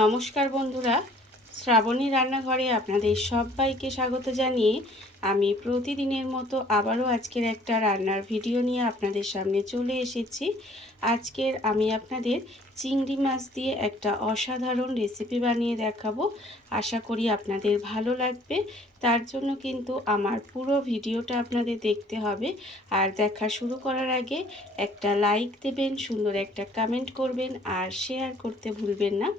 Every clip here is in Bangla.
নমস্কার বন্ধুরা, শ্রাবণী রান্নাঘরে আপনাদের সবাইকে স্বাগত জানিয়ে আমি প্রতিদিনের মতো আবারও আজকের একটা রান্নার ভিডিও নিয়ে আপনাদের সামনে চলে এসেছি। আজকের আমি আপনাদের চিংড়ি মাছ দিয়ে একটা অসাধারণ রেসিপি বানিয়ে দেখাবো। আশা করি আপনাদের ভালো লাগবে। তার জন্য কিন্তু আমার পুরো ভিডিওটা আপনাদের দেখতে হবে। আর দেখা শুরু করার আগে একটা লাইক দেবেন, সুন্দর একটা কমেন্ট করবেন আর শেয়ার করতে ভুলবেন না।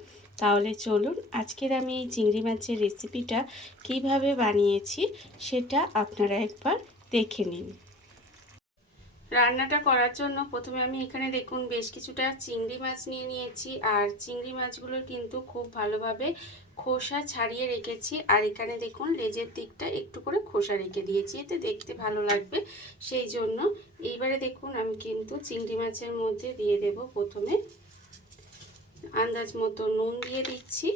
তাহলে চলুন আজকের আমি এই চিংড়ি মাছের রেসিপিটা কিভাবে বানিয়েছি সেটা আপনারা একবার দেখে নিন। রান্নাটা করার জন্য প্রথমে আমি এখানে দেখুন বেশ কিছুটা চিংড়ি মাছ নিয়ে নিয়েছি। আর চিংড়ি মাছগুলোর কিন্তু খুব ভালোভাবে খোসা ছাড়িয়ে রেখেছি। আর এখানে দেখুন লেজের দিকটা একটু করে খোসা রেখে দিয়েছি, এতে দেখতে ভালো লাগবে সেই জন্য। এইবারে দেখুন আমি কিন্তু চিংড়ি মাছের মধ্যে দিয়ে দেব প্রথমে আন্দাজ মতো নুন দিয়ে দিচ্ছি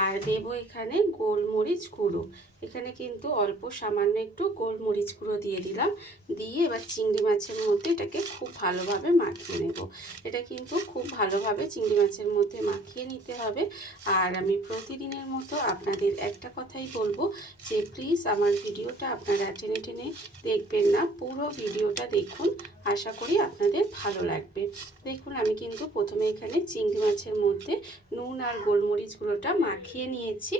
আর দেব এখানে গোলমরিচ গুঁড়ো। এখানে কিন্তু অল্প সামান্য একটু গোলমরিচ গুঁড়ো দিয়ে দিলাম। দিয়ে এবার চিংড়ি মাছের মধ্যে এটাকে খুব ভালোভাবে মাখিয়ে নেব। এটা কিন্তু খুব ভালোভাবে চিংড়ি মাছের মধ্যে মাখিয়ে নিতে হবে। আর আমি প্রতিদিনের মতো আপনাদের একটা কথাই বলবো যে প্লিজ আমার ভিডিওটা আপনারা টেনে টেনে দেখবেন না, পুরো ভিডিওটা দেখুন, আশা করি আপনাদের ভালো লাগবে। দেখুন আমি কিন্তু প্রথমে এখানে চিংড়ি মাছের মধ্যে নুন আর গোলমরিচ গুঁড়োটা মাখিয়ে নিয়েছি।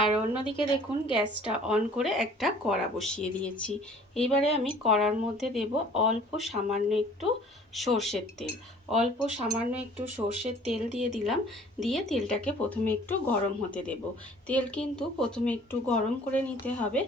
আর অন্যদিকে দেখুন গ্যাসটা অন করে একটা কড়া বসিয়ে দিয়েছি। এইবারে আমি কড়ার মধ্যে দেব অল্প সামান্য একটু সর্ষের তেল। অল্প সামান্য একটু সর্ষের তেল দিয়ে দিলাম। দিয়ে তেলটাকে প্রথমে একটু গরম হতে দেব। তেল কিন্তু প্রথমে একটু গরম করে নিতে হবে।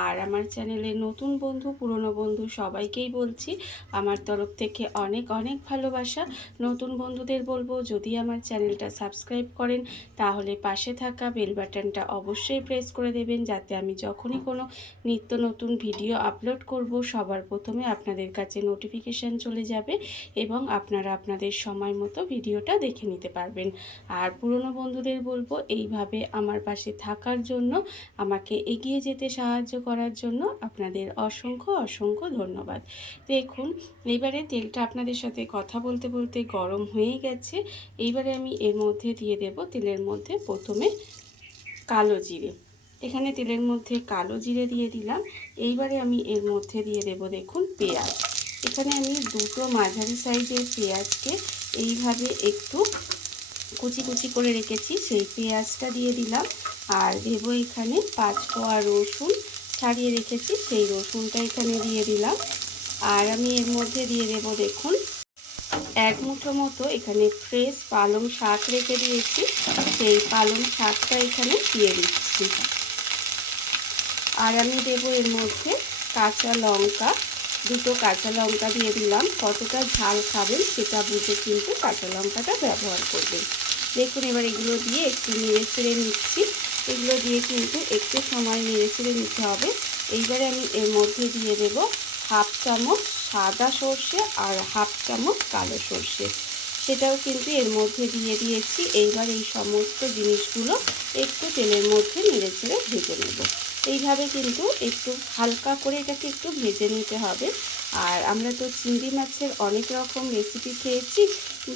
আর আমার চ্যানেলে নতুন বন্ধু পুরনো বন্ধু সবাইকেই বলছি আমার তরফ থেকে অনেক অনেক ভালোবাসা। নতুন বন্ধুদের বলবো যদি আমার চ্যানেলটা সাবস্ক্রাইব করেন তাহলে পাশে থাকা বেল বাটনটা অবশ্যই প্রেস করে দেবেন, যাতে আমি যখনই কোনো নিত্য নতুন ভিডিও আপলোড করব সবার প্রথমে আপনাদের কাছে নোটিফিকেশান চলে যাবে এবং আপনারা আপনাদের সময় মতো ভিডিওটা দেখে নিতে পারবেন। আর পুরনো বন্ধুদের বলবো এইভাবে আমার পাশে থাকার জন্য, আমাকে এগিয়ে যেতে সাহায্য করার জন্য আপনাদের অসংখ্য অসংখ্য ধন্যবাদ। দেখুন এইবারে তেলটা আপনাদের সাথে কথা বলতে বলতে গরম হয়ে গেছে। এইবারে আমি এর মধ্যে দিয়ে দেব তেলের মধ্যে প্রথমে কালো জিরে। এখানে তেলের মধ্যে কালো জিরে দিয়ে দিলাম। এইবারে আমি এর মধ্যে দিয়ে দেব দেখুন পেঁয়াজ। এখানে আমি দুটো মাঝারি সাইজের পেঁয়াজকে এইভাবে একটু কুচি কুচি করে রেখেছি, সেই পেঁয়াজটা দিয়ে দিলাম। আর দেব এখানে 5 কোয়া রসুন ছাড়িয়ে রেখেছি, সেই রসুনটা এখানে দিয়ে দিলাম। আর আমি এর মধ্যে দিয়ে দেব দেখুন এক মুঠো মতো এখানে ফ্রেশ পালং শাক রেখে দিয়েছি, সেই পালং শাকটা এখানে দিয়ে দিচ্ছি। আর আমি দেব এর মধ্যে কাঁচা লঙ্কা, দুটো কাঁচা লঙ্কা দিয়ে দিলাম। কতটা ঝাল খাবেন সেটা বুঝে কিন্তু কাঁচা লঙ্কাটা ব্যবহার করবেন। দেখুন এবার এগুলো দিয়ে একটু নেড়ে চেড়ে নিচ্ছি। এগুলো দিয়ে কিন্তু একটু সময় নেড়ে চেড়ে নিতে হবে। এইবারে আমি এর মধ্যে দিয়ে দেব হাফ চামচ সাদা সর্ষে আর হাফ চামচ কালো সর্ষে, সেটাও কিন্তু এর মধ্যে দিয়ে দিয়েছি। এইবার এই সমস্ত জিনিসগুলো একটু তেলের মধ্যে নেড়ে চেড়ে ভেজে নেব। এইভাবে কিন্তু একটু হালকা করে এটাকে একটু ভেজে নিতে হবে। আর আমরা তো চিংড়ি মাছের অনেক রকম রেসিপি খেয়েছি,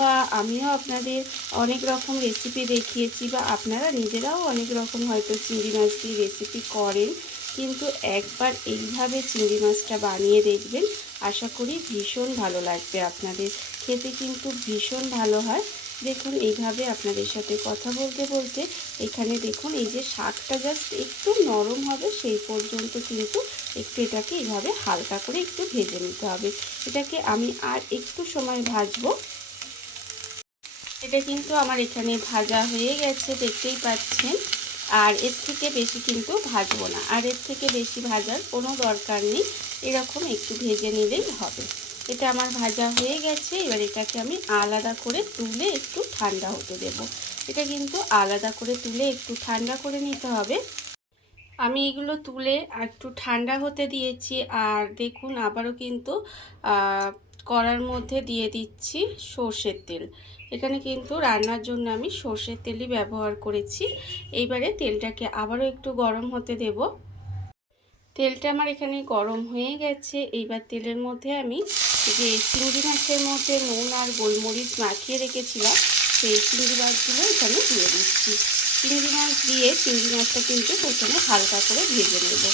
বা আমিও আপনাদের অনেক রকম রেসিপি দেখিয়েছি, বা আপনারা নিজেরাও অনেক রকম হয়তো চিংড়ি মাছ দিয়ে রেসিপি করেন, কিন্তু একবার এইভাবে চিংড়ি মাছটা বানিয়ে দেখবেন, আশা করি ভীষণ ভালো লাগবে আপনাদের। খেতে কিন্তু ভীষণ ভালো হয়। দেখুন এইভাবে আপনাদের সাথে কথা বলতে বলতে এখানে দেখুন এই যে শাকটা জাস্ট একটু নরম হবে সেই পর্যন্ত কিন্তু একটু এটাকে এইভাবে হালকা করে একটু ভেজে নিতে হবে। এটাকে আমি আর একটু সময় ভাজবো। এটা কিন্তু আমার এখানে ভাজা হয়ে গেছে, দেখতেই পাচ্ছেন। আর এর থেকে বেশি কিন্তু ভাজবো না, আর এর থেকে বেশি ভাজার কোনো দরকার নেই, এরকম একটু ভেজে নিলেই হবে। এটা আমার ভাজা হয়ে গেছে। এবার এটাকে আমি আলাদা করে তুলে একটু ঠান্ডা হতে দেব। এটা কিন্তু আলাদা করে তুলে একটু ঠান্ডা করে নিতে হবে। আমি এগুলো তুলে একটু ঠান্ডা হতে দিয়েছি। আর দেখুন আবারও কিন্তু কড়ার মধ্যে দিয়ে দিচ্ছি সর্ষের তেল। এখানে কিন্তু রান্নার জন্য আমি সর্ষের তেলই ব্যবহার করেছি। এইবারে তেলটাকে আবারও একটু গরম হতে দেব। তেলটা আমার এখানে গরম হয়ে গেছে। এইবার তেলের মধ্যে আমি যে চিংড়ি মাছের মধ্যে নুন আর গোলমরিচ মাখিয়ে রেখেছিলাম সেই চিংড়ি মাছগুলো এখানে দিয়ে দিচ্ছি। চিংড়ি মাছ দিয়ে চিংড়ি মাছটা কিন্তু প্রথমে হালকা করে ভেজে নেব।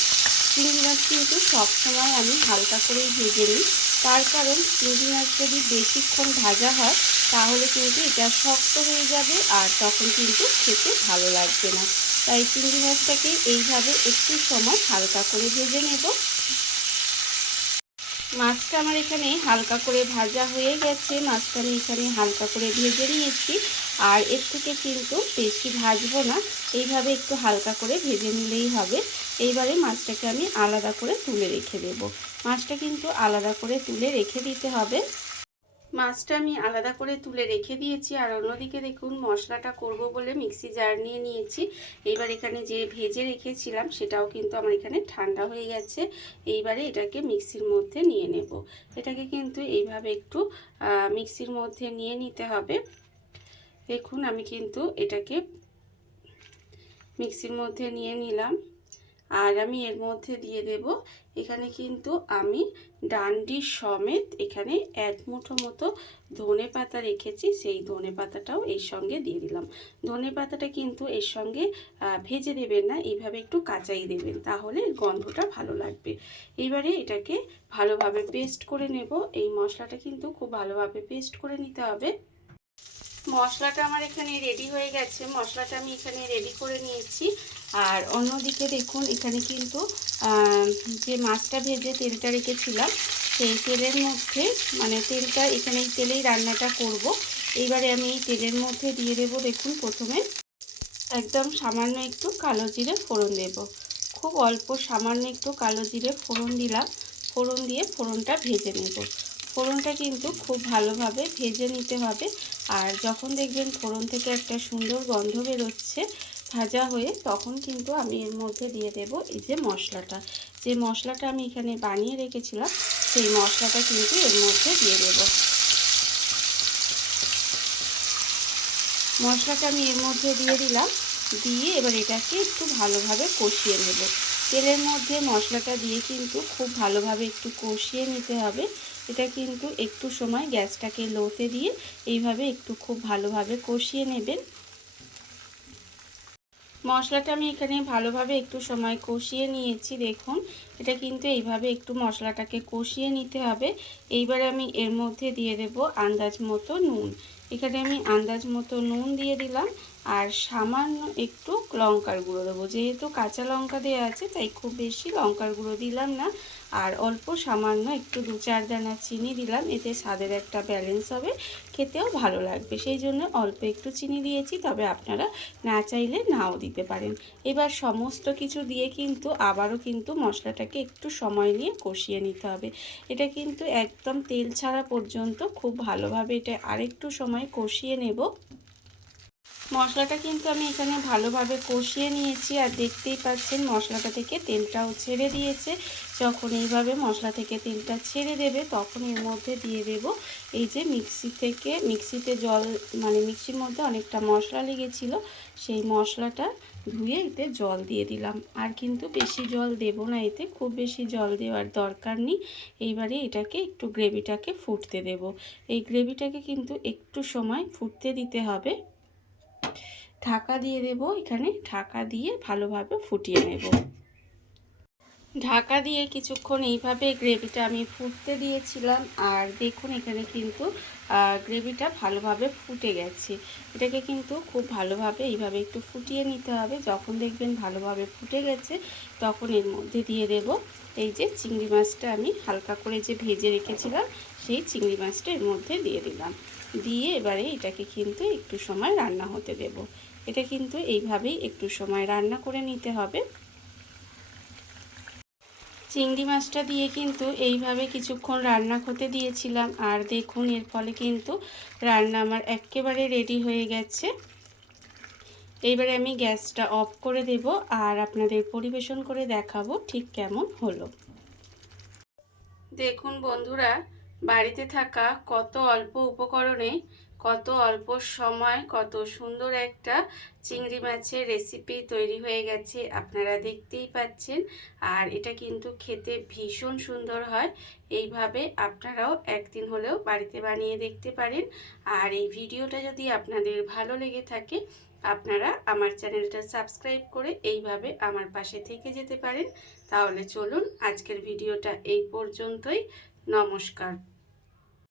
চিংড়ি মাছ কিন্তু সবসময় আমি হালকা করেই ভেজে নিই, তার কারণ চিংড়ি মাছ যদি বেশিক্ষণ ভাজা হয় তাহলে কিন্তু এটা শক্ত হয়ে যাবে আর তখন কিন্তু খেতে ভালো লাগবে না। তাই চিংড়ি মাছটাকে এইভাবে একটু সময় হালকা করে ভেজে নেব। মাছটা আমার এখানে হালকা করে ভাজা হয়ে গেছে। মাছটা আমি এখানে হালকা করে ভেজে নিয়েছি, আর এর থেকে কিন্তু বেশি ভাজবো না, এইভাবে একটু হালকা করে ভেজে নিলেই হবে। এইবারে মাছটাকে আমি আলাদা করে তুলে রেখে দেব। মাছটা কিন্তু আলাদা করে তুলে রেখে দিতে হবে। মাছটা আমি আলাদা করে তুলে রেখে দিয়েছি, আর অন্যদিকে দেখুন মশলাটা করব বলে মিক্সি জার নিয়ে নিয়েছি। এইবার এখানে যে ভেজে রেখেছিলাম সেটাও কিন্তু আমার এখানে ঠান্ডা হয়ে গেছে। এইবারে এটাকে মিক্সির মধ্যে নিয়ে নেব। এটাকে কিন্তু এইভাবে একটু মিক্সির মধ্যে নিয়ে নিতে হবে। দেখুন আমি কিন্তু এটাকে মিক্সির মধ্যে নিয়ে নিলাম, আর আমি এর মধ্যে দিয়ে দেব, এখানে কিন্তু আমি ডান্ডি সমেত এখানে 1 মুঠো মতো ধনে পাতা রেখেছি, সেই ধনে পাতাটাও এর সঙ্গে দিয়ে দিলাম। ধনে পাতাটা কিন্তু এর সঙ্গে ভেজে দেবেন না, এইভাবে একটু কাঁচাই দেবেন, তাহলে গন্ধটা ভালো লাগবে। এবারে এটাকে ভালোভাবে পেস্ট করে নেব। এই মশলাটা কিন্তু খুব ভালোভাবে পেস্ট করে নিতে হবে। মশলাটা আমার এখানে রেডি হয়ে গেছে। মশলাটা আমি এখানে রেডি করে নিয়েছি। আর অন্যদিকে দেখুন এখানে কিন্তু যে মাছটা ভেজে তেলটা রেখেছিলাম সেই তেলের মধ্যে, মানে তেলটা এখানে এই তেলেই রান্নাটা করব। এইবারে আমি এই তেলের মধ্যে দিয়ে দেব, দেখুন প্রথমে একদম সামান্য একটু কালো জিরে ফোড়ন দেব। খুব অল্প সামান্য একটু কালো জিরে ফোড়ন দিলাম। ফোড়ন দিয়ে ফোড়নটা ভেজে নেব। ফোড়নটা কিন্তু খুব ভালোভাবে ভেজে নিতে হবে। আর যখন দেখবেন ফোড়ন থেকে একটা সুন্দর গন্ধ বেরোচ্ছে ভাজা হয়ে, তখন কিন্তু আমি এর মধ্যে দিয়ে দেব এই যে মশলাটা। যে মশলাটা আমি এখানে বানিয়ে রেখেছিলাম সেই মশলাটা কিন্তু এর মধ্যে দিয়ে দেব। মশলাটা আমি এর মধ্যে দিয়ে দিলাম। দিয়ে এবার এটাকে একটু ভালোভাবে কষিয়ে নেব। তেলের মধ্যে মশলাটা দিয়ে কিন্তু খুব ভালোভাবে একটু কষিয়ে নিতে হবে। এটা কিন্তু একটু সময় গ্যাসটাকে লোতে দিয়ে এইভাবে একটু খুব ভালোভাবে কষিয়ে নেবেন। মশলাটা আমি এখানে ভালোভাবে একটু সময় কষিয়ে নিয়েছি। দেখুন এটা কিন্তু এইভাবে একটু মশলাটাকে কষিয়ে নিতে হবে। এইবার আমি এর মধ্যে দিয়ে দেব আন্দাজ মতো নুন। এখানে আমি আন্দাজ মতো নুন দিয়ে দিলাম, আর সামান্য একটু লঙ্কার গুঁড়ো দেবো। যেহেতু কাঁচা লঙ্কা দেওয়া আছে তাই খুব বেশি লঙ্কার গুঁড়ো দিলাম না। আর অল্প সামান্য একটু 2-4 দানা চিনি দিলাম, এতে স্বাদের একটা ব্যালেন্স হবে, খেতেও ভালো লাগবে, সেই জন্য অল্প একটু চিনি দিয়েছি। তবে আপনারা না চাইলে নাও দিতে পারেন। এবার সমস্ত কিছু দিয়ে কিন্তু আবারও কিন্তু মশলাটাকে একটু সময় নিয়ে কষিয়ে নিতে হবে। এটা কিন্তু একদম তেল ছাড়া পর্যন্ত খুব ভালোভাবে এটা আরেকটু সময় কষিয়ে নেব। মশলাটা কিন্তু আমি এখানে ভালোভাবে কষিয়ে নিয়েছি, আর দেখতেই পাচ্ছেন মশলাটা থেকে তেলটাও ছেড়ে দিয়েছে। যখন এইভাবে মশলা থেকে তেলটা ছেড়ে দেবে তখন এর মধ্যে দিয়ে দেব এই যে মিক্সিতে জল, মানে মিক্সির মধ্যে অনেকটা মশলা লেগেছিল, সেই মশলাটা ধুয়ে এতে জল দিয়ে দিলাম। আর কিন্তু বেশি জল দেব না, এতে খুব বেশি জল দেওয়ার দরকার নেই। এইবারে এটাকে একটু গ্রেভিটাকে ফুটতে দেব। এই গ্রেভিটাকে কিন্তু একটু সময় ফুটতে দিতে হবে। ঢাকা দিয়ে দেব, এখানে ঢাকা দিয়ে ভালোভাবে ফুটিয়ে নেব। ঢাকা দিয়ে কিছুক্ষণ এইভাবে গ্রেভিটা আমি ফুটতে দিয়েছিলাম, আর দেখুন এখানে কিন্তু গ্রেভিটা ভালোভাবে ফুটে গেছে। এটাকে কিন্তু খুব ভালোভাবে এইভাবে একটু ফুটিয়ে নিতে হবে। যখন দেখবেন ভালোভাবে ফুটে গেছে তখন এর মধ্যে দিয়ে দেব এই যে চিংড়ি মাছটা আমি হালকা করে যে ভেজে রেখেছিলাম সেই চিংড়ি মাছটা এর মধ্যে দিয়ে দিলাম। দিয়ে এবারে এটাকে কিন্তু একটু সময় রান্না হতে দেব। এটা কিন্তু এইভাবেই একটু সময় রান্না করে নিতে হবে। চিংড়ি মাছটা দিয়ে কিন্তু এইভাবে কিছুক্ষণ রান্না হতে দিয়েছিলাম, আর দেখুন এর ফলে কিন্তু রান্না আমার একেবারে রেডি হয়ে গেছে। এইবারে আমি গ্যাসটা অফ করে দেব, আর আপনাদের পরিবেশন করে দেখাবো ঠিক কেমন হলো। দেখুন বন্ধুরা, বাড়িতে থাকা কত অল্প উপকরণে কত অল্প সময় কত সুন্দর একটা চিংড়ি মাছের রেসিপি তৈরি হয়ে গেছে, আপনারা দেখতেই পাচ্ছেন। আর এটা কিন্তু খেতে ভীষণ সুন্দর হয়। এইভাবে আপনারাও একদিন হলেও বাড়িতে বানিয়ে দেখতে পারেন। আর এই ভিডিওটা যদি আপনাদের ভালো লেগে থাকে, আপনারা আমার চ্যানেলটা সাবস্ক্রাইব করে এইভাবে আমার পাশে থেকে যেতে পারেন। তাহলে চলুন, আজকের ভিডিওটা এই পর্যন্তই। নমস্কার।